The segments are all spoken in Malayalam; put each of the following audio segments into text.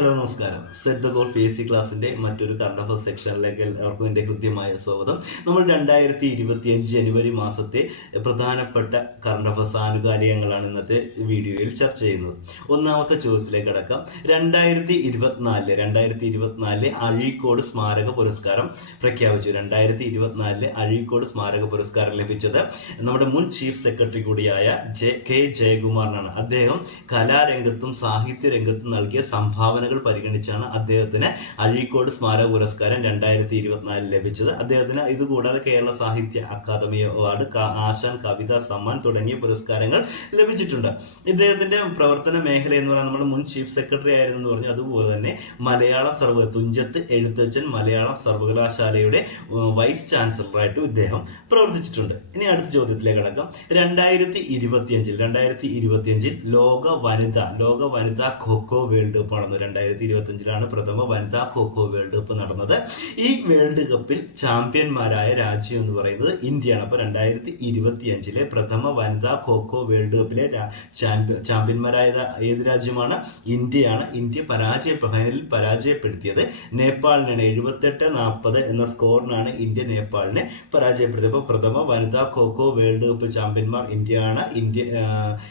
ഹലോ നമസ്കാരം. Set the goal P S C ക്ലാസിന്റെ മറ്റൊരു കറണ്ട് അഫയർ സെക്ഷനിലേക്ക് എല്ലാവർക്കും എന്റെ കൃത്യമായ സ്വാഗതം. നമ്മൾ രണ്ടായിരത്തി ഇരുപത്തിയഞ്ച് ജനുവരി മാസത്തെ പ്രധാനപ്പെട്ട കറണ്ട് അഫേഴ്സ് ആനുകാലികങ്ങളാണ് ഇന്നത്തെ വീഡിയോയിൽ ചർച്ച ചെയ്യുന്നത്. ഒന്നാമത്തെ ചോദ്യത്തിലേക്ക് കടക്കാം. രണ്ടായിരത്തി ഇരുപത്തിനാലിൽ രണ്ടായിരത്തി ഇരുപത്തിനാലിലെ അഴീക്കോട് സ്മാരക പുരസ്കാരം പ്രഖ്യാപിച്ചു. രണ്ടായിരത്തി ഇരുപത്തിനാലിലെ അഴീക്കോട് സ്മാരക പുരസ്കാരം ലഭിച്ചത് നമ്മുടെ മുൻ ചീഫ് സെക്രട്ടറി കൂടിയായ ജെ കെ ജയകുമാറിനാണ്. അദ്ദേഹം കലാരംഗത്തും സാഹിത്യ രംഗത്തും നൽകിയ സംഭാവനകൾ പരിഗണിച്ചാണ് അദ്ദേഹത്തിന് അഴീക്കോട് സ്മാരക പുരസ്കാരം രണ്ടായിരത്തി ഇരുപത്തിനാലിൽ ലഭിച്ചത്. അദ്ദേഹത്തിന് ഇതുകൂടാതെ കേരള സാഹിത്യ അക്കാദമി അവാർഡ് ആശാൻ കവിതാ സമ്മാൻ തുടങ്ങിയ പുരസ്കാരങ്ങൾ ലഭിച്ചിട്ടുണ്ട്. ഇദ്ദേഹത്തിന്റെ പ്രവർത്തന മേഖല എന്ന് പറയുന്നത് നമ്മുടെ മുൻ ചീഫ് സെക്രട്ടറി ആയിരുന്നു എന്ന് പറഞ്ഞു അതുപോലെ തന്നെ മലയാള സർവ തുഞ്ചത്ത് എഴുത്തച്ഛൻ മലയാള സർവകലാശാലയുടെ വൈസ് ചാൻസലറായിട്ടും ഇദ്ദേഹം പ്രവർത്തിച്ചിട്ടുണ്ട്. ഇനി അടുത്ത ചോദ്യത്തിലേക്ക് അടക്കം രണ്ടായിരത്തി ഇരുപത്തിയഞ്ചിൽ രണ്ടായിരത്തി ഇരുപത്തിയഞ്ചിൽ ലോക വനിത ലോക വനിതാ ഖോഖോ വേൾഡ് കപ്പ് നടന്നു. രണ്ടായിരത്തി ഇരുപത്തിയഞ്ചിലാണ് പ്രഥമ വനിതാ ഖോഖോ വേൾഡ് കപ്പ് നടന്നത്. ഈ വേൾഡ് കപ്പിൽ ചാമ്പ്യന്മാരായ രാജ്യം എന്ന് പറയുന്നത് ഇന്ത്യയാണ്. അപ്പോൾ രണ്ടായിരത്തി ഇരുപത്തി അഞ്ചിലെ പ്രഥമ വനിതാ ഖോഖോ വേൾഡ് കപ്പിലെ ചാമ്പ്യന്മാരായ ഏത് രാജ്യമാണ്? ഇന്ത്യയാണ്. ഇന്ത്യ പരാജയ ഫൈനലിൽ പരാജയപ്പെടുത്തിയത് നേപ്പാളിനാണ്. എഴുപത്തെട്ട് നാൽപ്പത് എന്ന സ്കോറിനാണ് ഇന്ത്യ നേപ്പാളിനെ പരാജയപ്പെടുത്തിയത്. അപ്പോൾ പ്രഥമ വനിതാ ഖോഖോ വേൾഡ് കപ്പ് ചാമ്പ്യന്മാർ ഇന്ത്യയാണ്. ഇന്ത്യ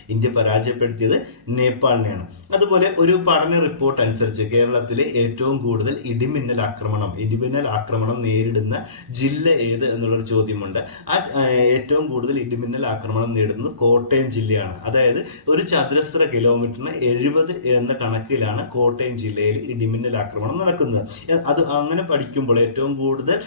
ഇന്ത്യ പരാജയപ്പെടുത്തിയത് നേപ്പാളിനെയാണ്. അതുപോലെ ഒരു പഠന റിപ്പോർട്ട് അനുസരിച്ച് കേരളത്തിലെ ഏറ്റവും കൂടുതൽ ഇടിമിന്നൽ ആക്രമണം ഇടിമിന്നൽ ആക്രമണം നേരിടുന്ന ജില്ല ഏത് എന്നുള്ളൊരു ചോദ്യമുണ്ട്. ആ ഏറ്റവും കൂടുതൽ ഇടിമിന്നൽ ആക്രമണം നേരിടുന്നത് കോട്ടയം ജില്ലയാണ്. അതായത് ഒരു ചതുരശ്ര കിലോമീറ്ററിന് എഴുപത് എന്ന കണക്കിലാണ് കോട്ടയം ജില്ലയിൽ ഇടിമിന്നൽ ആക്രമണം നടക്കുന്നത്. അത് അങ്ങനെ പഠിക്കുമ്പോൾ ഏറ്റവും കൂടുതൽ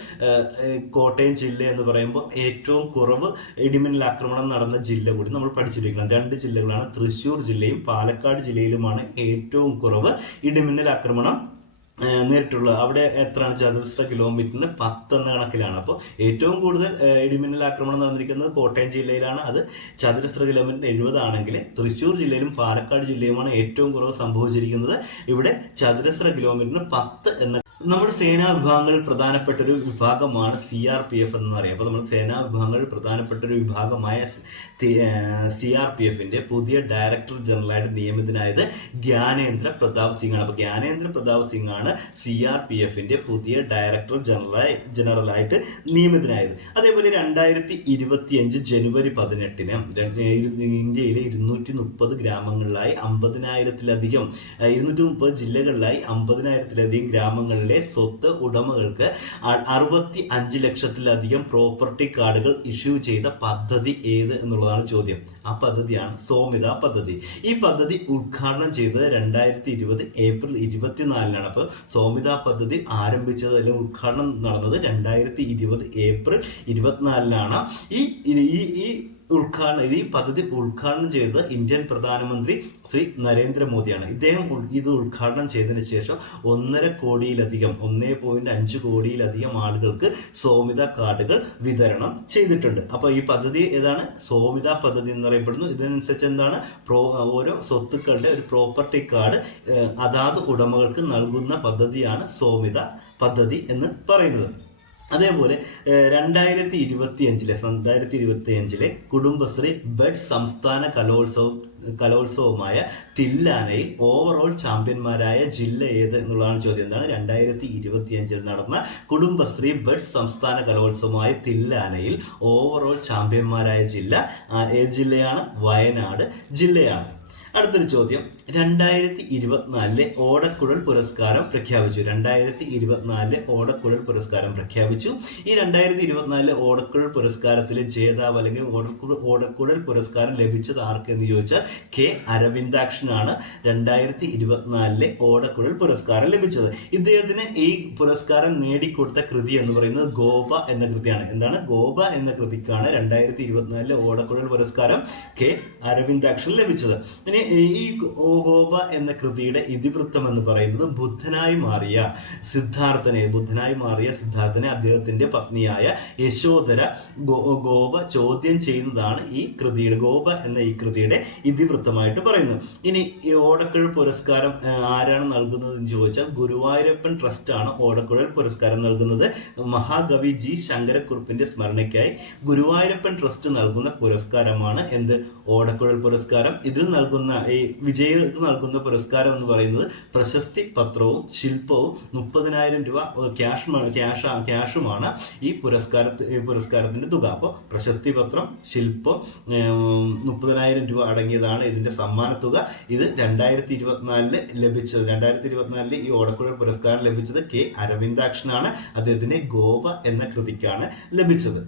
കോട്ടയം ജില്ല എന്ന് പറയുമ്പോൾ ഏറ്റവും കുറവ് ഇടിമിന്നൽ ആക്രമണം നടന്ന ജില്ല കൂടി നമ്മൾ പഠിച്ചിരിക്കണം. രണ്ട് ജില്ലകളാണ് തൃശൂർ ജില്ലയും പാലക്കാട് ജില്ലയിലുമാണ് ഏറ്റവും കുറവ് ഇടിമിന്നൽ ആക്രമണം നേരിട്ടുള്ളത് അവിടെ എത്രയാണ് ചതുരശ്ര കിലോമീറ്ററിന് പത്തെന്ന കണക്കിലാണ്. അപ്പോൾ ഏറ്റവും കൂടുതൽ ഇടിമിന്നൽ ആക്രമണം നടന്നിരിക്കുന്നത് കോട്ടയം ജില്ലയിലാണ്. അത് ചതുരശ്ര കിലോമീറ്റർ എഴുപതാണെങ്കിൽ തൃശ്ശൂർ ജില്ലയിലും പാലക്കാട് ജില്ലയുമാണ് ഏറ്റവും കുറവ് സംഭവിച്ചിരിക്കുന്നത്. ഇവിടെ ചതുരശ്ര കിലോമീറ്ററിന് പത്ത് എന്ന നമ്മുടെ സേനാ വിഭാഗങ്ങൾ പ്രധാനപ്പെട്ട ഒരു വിഭാഗമാണ് സി ആർ പി എഫ് എന്ന് പറയാം അപ്പോൾ നമ്മൾ സേനാ വിഭാഗങ്ങളിൽ പ്രധാനപ്പെട്ട ഒരു വിഭാഗമായ സി ആർ പി എഫിന്റെ പുതിയ ഡയറക്ടർ ജനറലായിട്ട് നിയമിതനായത് ജ്ഞാനേന്ദ്ര പ്രതാപ് സിംഗ് ആണ് അപ്പോൾ ജ്ഞാനേന്ദ്ര പ്രതാപ് സിംഗ് ആണ് സി ആർ പി എഫിന്റെ പുതിയ ഡയറക്ടർ ജനറലായി ജനറലായിട്ട് നിയമിതനായത്. അതേപോലെ രണ്ടായിരത്തി ഇരുപത്തി അഞ്ച് ജനുവരി പതിനെട്ടിന് ഇന്ത്യയിലെ ഇരുന്നൂറ്റി മുപ്പത് ഗ്രാമങ്ങളിലായി അമ്പതിനായിരത്തിലധികം ഇരുന്നൂറ്റി മുപ്പത് ജില്ലകളിലായി അമ്പതിനായിരത്തിലധികം ഗ്രാമങ്ങളിലെ സ്വത്ത് ഉടമകൾക്ക് അറുപത്തി അഞ്ച് ലക്ഷത്തിലധികം പ്രോപ്പർട്ടി കാർഡുകൾ ഇഷ്യൂ ചെയ്ത പദ്ധതി ഏത് എന്നുള്ളതാണ് ചോദ്യം. ആ പദ്ധതിയാണ് സോമിത പദ്ധതി. ഈ പദ്ധതി ഉദ്ഘാടനം ചെയ്തത് രണ്ടായിരത്തി ഇരുപത് ഏപ്രിൽ ഇരുപത്തിനാലിനാണ്. അപ്പോൾ സോമിത പദ്ധതി ആരംഭിച്ചത് അല്ലെങ്കിൽ ഉദ്ഘാടനം നടന്നത് രണ്ടായിരത്തി ഇരുപത് ഏപ്രിൽ ഇരുപത്തിനാലിനാണ്. ഈ ഈ ഉദ്ഘാടനം ഇത് ഈ പദ്ധതി ഉദ്ഘാടനം ചെയ്തത് ഇന്ത്യൻ പ്രധാനമന്ത്രി ശ്രീ നരേന്ദ്രമോദിയാണ്. ഇദ്ദേഹം ഇത് ഉദ്ഘാടനം ചെയ്തതിന് ശേഷം ഒന്നര കോടിയിലധികം ഒന്നേ പോയിന്റ് അഞ്ച് കോടിയിലധികം ആളുകൾക്ക് സോമിത കാർഡുകൾ വിതരണം ചെയ്തിട്ടുണ്ട്. അപ്പോൾ ഈ പദ്ധതി ഏതാണ്? സോമിത പദ്ധതി എന്ന് അറിയപ്പെടുന്നു ഇതിനനുസരിച്ച് എന്താണ്? പ്രോ ഓരോ സ്വത്തുക്കളുടെ ഒരു പ്രോപ്പർട്ടി കാർഡ് അതാത് ഉടമകൾക്ക് നൽകുന്ന പദ്ധതിയാണ് സോമിത പദ്ധതി എന്ന് പറയുന്നത്. അതേപോലെ രണ്ടായിരത്തി ഇരുപത്തി അഞ്ചിലെ രണ്ടായിരത്തി ഇരുപത്തി അഞ്ചിലെ കുടുംബശ്രീ ബെഡ് സംസ്ഥാന കലോത്സവം കലോത്സവമായ തില്ലാനയിൽ ഓവറോൾ ചാമ്പ്യന്മാരായ ജില്ല ഏത് എന്നുള്ളതാണ് ചോദ്യം. എന്താണ്? രണ്ടായിരത്തി ഇരുപത്തി അഞ്ചിൽ നടന്ന കുടുംബശ്രീ ബഡ് സംസ്ഥാന കലോത്സവമായ തില്ലാനയിൽ ഓവറോൾ ചാമ്പ്യന്മാരായ ജില്ല ഏത് ജില്ലയാണ്? വയനാട് ജില്ലയാണ്. അടുത്തൊരു ചോദ്യം. രണ്ടായിരത്തി ഇരുപത്തിനാലിലെ ഓടക്കുഴൽ പുരസ്കാരം പ്രഖ്യാപിച്ചു. രണ്ടായിരത്തി ഇരുപത്തിനാലിലെ ഓടക്കുഴൽ പുരസ്കാരം പ്രഖ്യാപിച്ചു. ഈ രണ്ടായിരത്തി ഇരുപത്തിനാലിലെ ഓടക്കുഴൽ പുരസ്കാരത്തിലെ ജേതാവ് അല്ലെങ്കിൽ ഓടക്കുഴൽ ഓടക്കുഴൽ പുരസ്കാരം ലഭിച്ചത് ആർക്കെന്ന് ചോദിച്ചാൽ കെ അരവിന്ദാക്ഷനാണ് രണ്ടായിരത്തി ഇരുപത്തിനാലിലെ ഓടക്കുഴൽ പുരസ്കാരം ലഭിച്ചത്. ഇദ്ദേഹത്തിന് ഈ പുരസ്കാരം നേടിക്കൊടുത്ത കൃതി എന്ന് പറയുന്നത് ഗോപ എന്ന കൃതിയാണ്. എന്താണ്? ഗോപ എന്ന കൃതിക്കാണ് രണ്ടായിരത്തി ഇരുപത്തിനാലിലെ ഓടക്കുഴൽ പുരസ്കാരം കെ അരവിന്ദാക്ഷൻ ലഭിച്ചത്. ഇനി ഈ ഗോപ എന്ന കൃതിയുടെ ഇതിവൃത്തം എന്ന് പറയുന്നത് ബുദ്ധനായി മാറിയ സിദ്ധാർത്ഥനെ ബുദ്ധനായി മാറിയ സിദ്ധാർത്ഥനെ അദ്ദേഹത്തിന്റെ പത്നിയായ യശോധര ഗോപ ചോദ്യം ചെയ്യുന്നതാണ് ഈ കൃതിയുടെ ഗോപ എന്ന ഈ കൃതിയുടെ ഇതിവൃത്തമായിട്ട് പറയുന്നത്. ഇനി ഓടക്കുഴൽ പുരസ്കാരം ആരാണ് നൽകുന്നത് എന്ന് ചോദിച്ചാൽ ഗുരുവായൂരപ്പൻ ട്രസ്റ്റ് ആണ് ഓടക്കുഴൽ പുരസ്കാരം നൽകുന്നത്. മഹാകവി ജി ശങ്കരക്കുറുപ്പിന്റെ സ്മരണയ്ക്കായി ഗുരുവായൂരപ്പൻ ട്രസ്റ്റ് നൽകുന്ന പുരസ്കാരമാണ് എന്ത്? ഓടക്കുഴൽ പുരസ്കാരം. ഇതിൽ നൽകുന്ന ഈ വിജയികൾ വിജയികൾക്ക് നൽകുന്ന പുരസ്കാരം എന്ന് പറയുന്നത് പ്രശസ്തി പത്രവും ശില്പവും മുപ്പതിനായിരം രൂപ ക്യാഷ് ക്യാഷ് ക്യാഷുമാണ് ഈ പുരസ്കാര ഈ പുരസ്കാരത്തിന്റെ തുക. അപ്പോൾ പ്രശസ്തി പത്രം ശില്പം മുപ്പതിനായിരം രൂപ അടങ്ങിയതാണ് ഇതിന്റെ സമ്മാന തുക. ഇത് രണ്ടായിരത്തി ഇരുപത്തിനാലിൽ ലഭിച്ചത് രണ്ടായിരത്തി ഇരുപത്തിനാലിൽ ഈ ഓടക്കുഴൽ പുരസ്കാരം ലഭിച്ചത് കെ അരവിന്ദാക്ഷനാണ്. അദ്ദേഹത്തിന് ഗോപ എന്ന കൃതിക്കാണ് ലഭിച്ചത്.